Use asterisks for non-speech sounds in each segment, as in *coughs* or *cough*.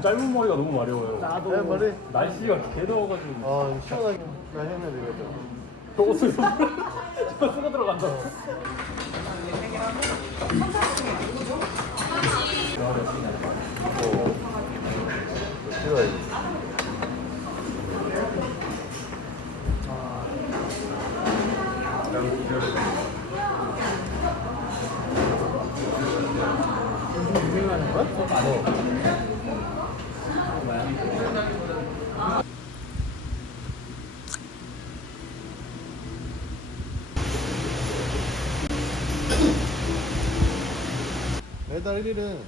짧은 머리가 너무 마려워요. 내 머리. 날씨가 개 더워가지고. 아 시원하게 나 해면 되겠다. 저 옷을 쓰고 *laughs* 쓰고 들어간다. 필요해. 유행하는 거야? 어. 매달 1일은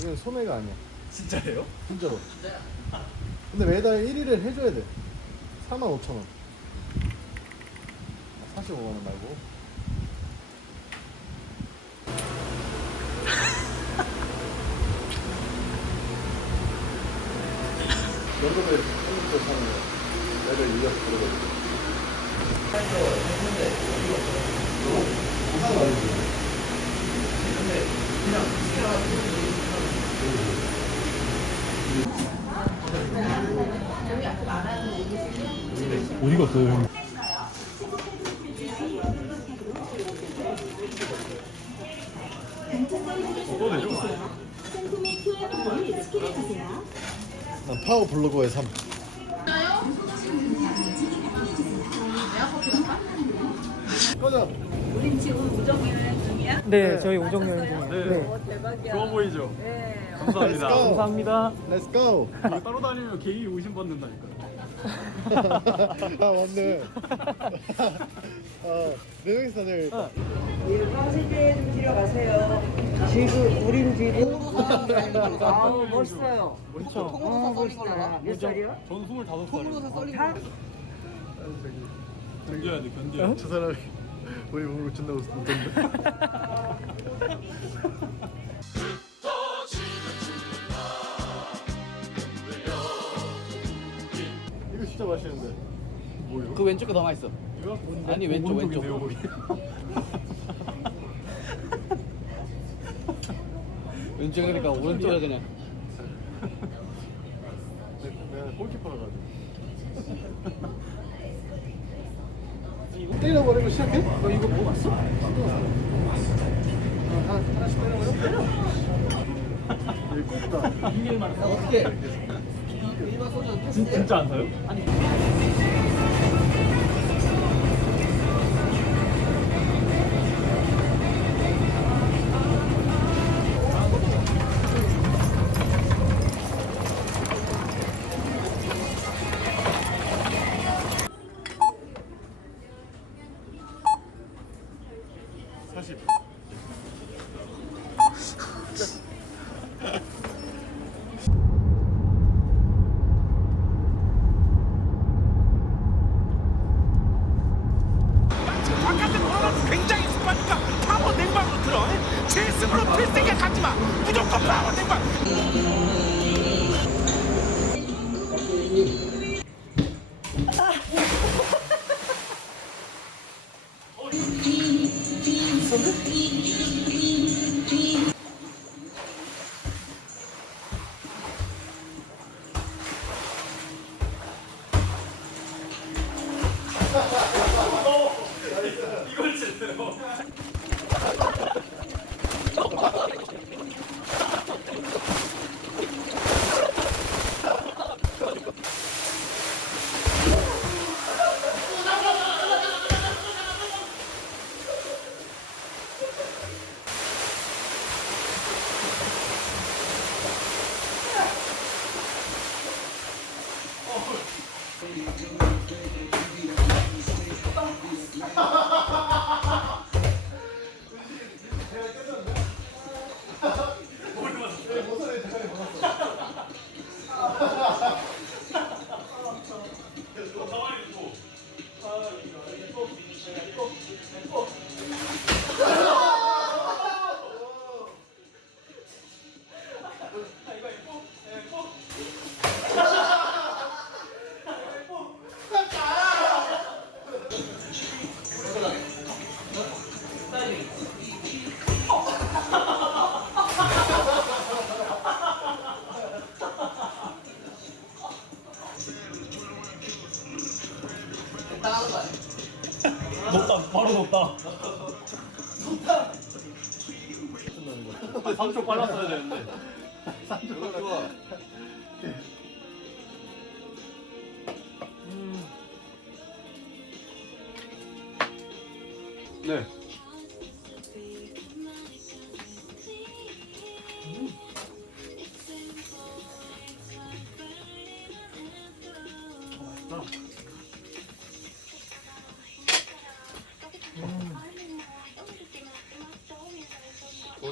이건 소매가 아니야. 진짜예요? 진짜로. 근데 매달 1일을 해줘야 돼. 4만 5천 원. 45만 원 말고. *laughs* 연금에 한국도 사는 거. 매달 2억 들어가지고. 어디 갔어요, 형? 또 되죠? 상품의 QR코드를 스캔해주세요. 난 파워 블로거의 3. 꺼져. 우린 지금 여 행 중이야? 네, 저희 우정 여행 중. 네. 어, 대박이야. 좋아 보이죠? 네. 감사합니다. Let's go. 감사합니다. Let's go. 이거 따로 다니면 개인 의심 받는다니까요. *laughs* 아 맞네. 아, 네 명이서 다녀야겠다. 일방세계 좀 들어가세요. 지금 우린 지금 아우 멋있어요. 멋있죠? 어 멋있다. 몇 살이야? 저는 25살이에요. 다? 견뎌야 돼, 견뎌야 돼. 저 사람이 우리 보고 존나 웃던데. 이거 진짜 맛있는데. 뭐예요? 그 왼쪽 거 더 맛있어. 이거? 아니, 왼쪽, 왼쪽. 그러니까 *laughs* 오른쪽에 그냥. 내- 내가 골키퍼라 가지고. 때려버리고 시작해? 너 이거 뭐 봤어? 하나씩 때려버려? 이거 꼽다. 어떻게? 진, 진짜 안 사요? 사십. 결승으로 튈 생각 하지 마. 무조건 파워된 거. Three, three, three, three, three. 빨랐어야 되는데 좋아. 네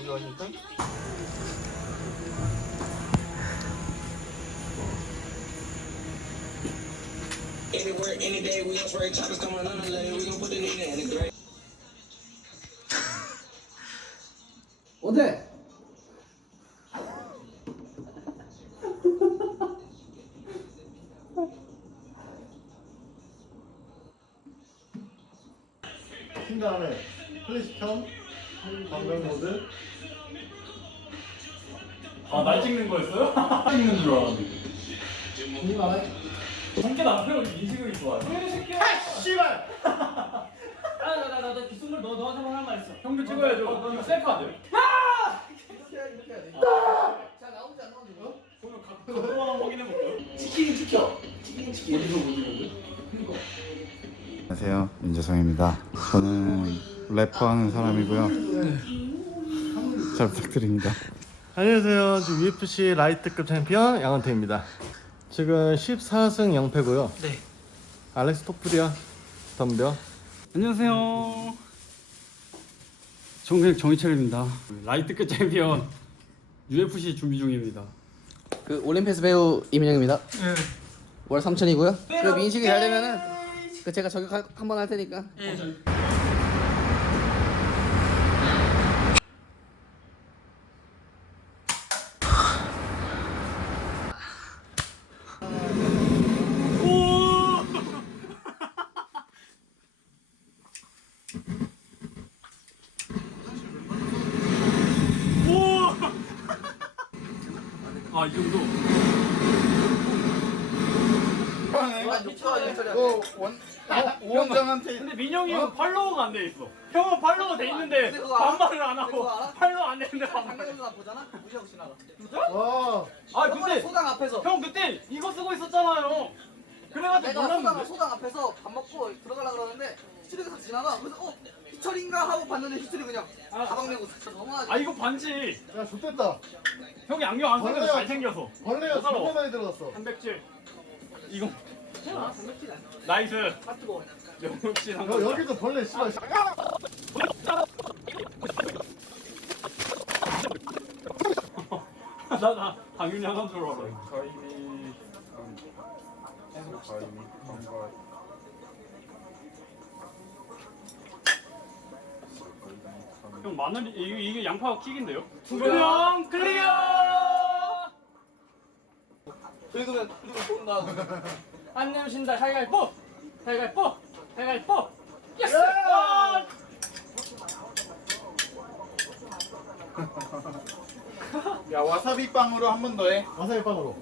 어디 가실까? Anywhere, any day, we gon' spray choppers coming on the lane. We gon' put it in the integrate. 어때? 킨 다음에 클래식 형 방금 모드 아날 찍는 거였어요? *laughs* 찍는 줄 알았는데 공안 해? 성재 남편은 인식을 좋아해 왜 새끼야 씨발! 아나나나 귓속말 너 너한테만 할 말 있어 형도 찍어야죠 이거 셀카 안 돼요? 자, 나오지 안 나오지? 어? 오늘 각도로 한번 확인해볼까요? 치킨이 찍혀. 치킨이 찍혀. 어디서 못 찍는데? 안녕하세요 민재성입니다 저는 래퍼 하는 사람이고요 잘 부탁드립니다 안녕하세요. 지금 UFC 라이트급 챔피언 양원태입니다. 지금 14승 0패고요. 네. 알렉스 토프리아 덤벼. 안녕하세요. 저는 그냥 정희철입니다. 라이트급 챔피언 UFC 준비 중입니다. 그 올림피스 배우 이민영입니다. 월 3천이고요. 그 민식이 잘 되면은 그 제가 저격 한 번 할 테니까. 아 이 정도 원장한테 근데 민영이 형 팔로워가 안 돼 있어 형은 팔로워 돼 있는데 근데 그거 알아? 반말을 안 하고 그거 알아? 팔로워 안 되는데 반말 장면으로 보잖아. 무시하고 지나가. 와. 아 근데 소당 앞에서 형 그때 이거 쓰고 있었잖아요 그래가지고 내가 소당, 놀랐는데 소당 앞에서 밥 먹고 들어가려 그러는데 희철이가 지나가. 그래서 어 희철인가 하고 봤는데 희철이 그냥 가방 메고 진짜 너무하지. 아 이거 반지 야, 좋됐다. 형이 안경 안 벌레야. 잘생겨서 살아. 정말 많이 들어갔어. 단백질 이거 아, 단백질 아니야. 나이스 아 뜨거워. 역시 한 여, 여기도 벌레 씨발. 나나 당연히 하나 줄 알아 형 마늘이 이게, 이게 양파가 킥인데요? 두명 클리어 긁으면 긁으면 돈 나오고. *laughs* 안 내면신다 가위가위뽀 가위가위뽀 가위가위뽀 예스 아! *laughs* 야 와사비 빵으로 한 번 더 해. 와사비 빵으로.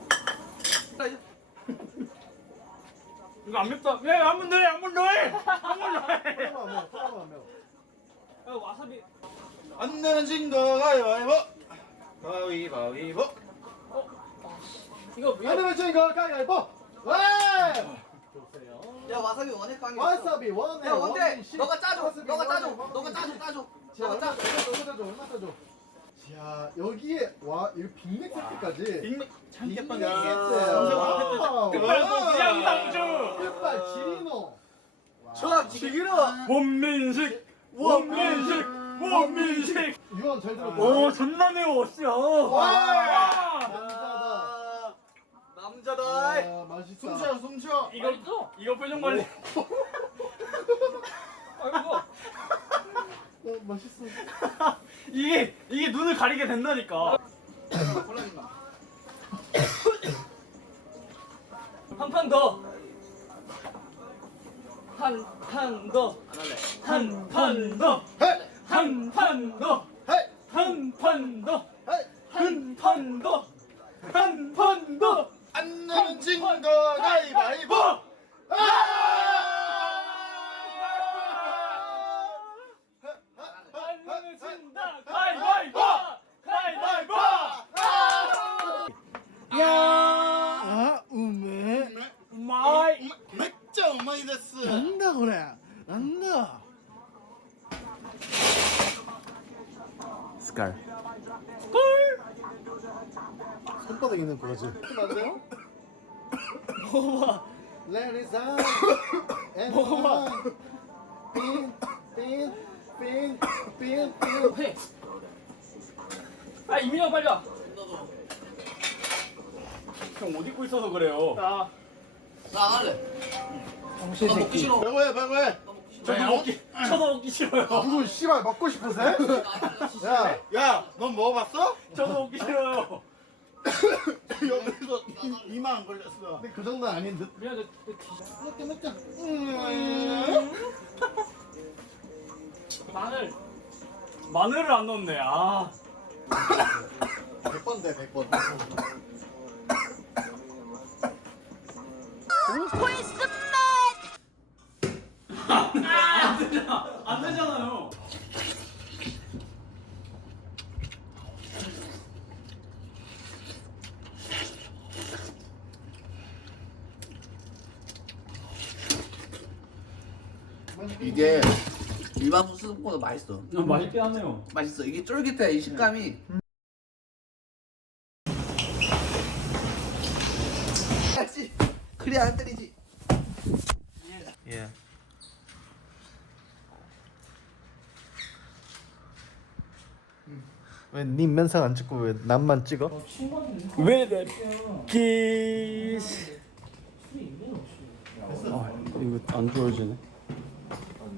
*laughs* 이거 안 맵다 왜 한 번 더해 한 번 더해 한 번 더해 사람 안 매워. 사람 안 매워. 야, 와사비 안 내면 진거 가위바위보. 가위바위보. 이거 왜 안되면 저희가 가위바위보. 와! 야 와사비 원액 빵이 와사비 원해. 야 원대. 너가 짜줘. 와사비 너가 짜줘. 원해, 너가. 짜줘 짜줘. 자, 너가 얼마 짜줘. 짜줘? 얼마 짜줘? 얼마 짜줘? 자, 여기에 와, 이 빅맥 세트까지. 빅맥 빅맥 야. 세트. 와우. 끝발소 양상주 끝발 지리노. 좋아 지기라. 원민식 원민식 원민식 유언 잘 들었다. 오 존나 매워 씨야 와! 와 남자다. 남자다. 아, 맛있다. 숨쉬어 숨쉬어. 이거 이거 표정 관리 아이고 어, 맛있어. 이게 이게 눈을 가리게 된다니까 *coughs* 한판 더. 한 판 더. 한판 더. 헤이! 한판 더. 헤이! 한 판 더. 헤이! 한 판 더. 한 판 더. 안 내면 진거 가위바위보. 아! 그래 안나 스칼. 안 돼요? 먹어봐. Let it out and 먹어봐. 빈빈빈빈빈빈 해. 아 이민영 빨리 와. 형옷 입고 있어서 그래요. 아, 나안 할래. 정신 새끼 배고해 배고해 저도 먹기, 저도 먹기 싫어요. 누구 씨발 먹고 싶으세? 야, 야, 넌 먹어봤어? 저도 먹기 싫어요. 이마 안 걸렸어. 근데 그 정도는 아닌 듯. 미안해, 내 먹자, 먹자. 음. 마늘. 마늘을 안 넣었네. 아. 100번 돼, 100번. 안 되잖아. 안 되잖아요. 이게 일반 소스보다 맛있어. 아, 맛있긴 하네요. 맛있어. 이게 쫄깃해. 이 식감이. 알지? 그래 안 때리지. 예. 왜네 면상 안 찍고 왜 남만 찍어? 왜내 키스? 아 이거 안 좋아지네.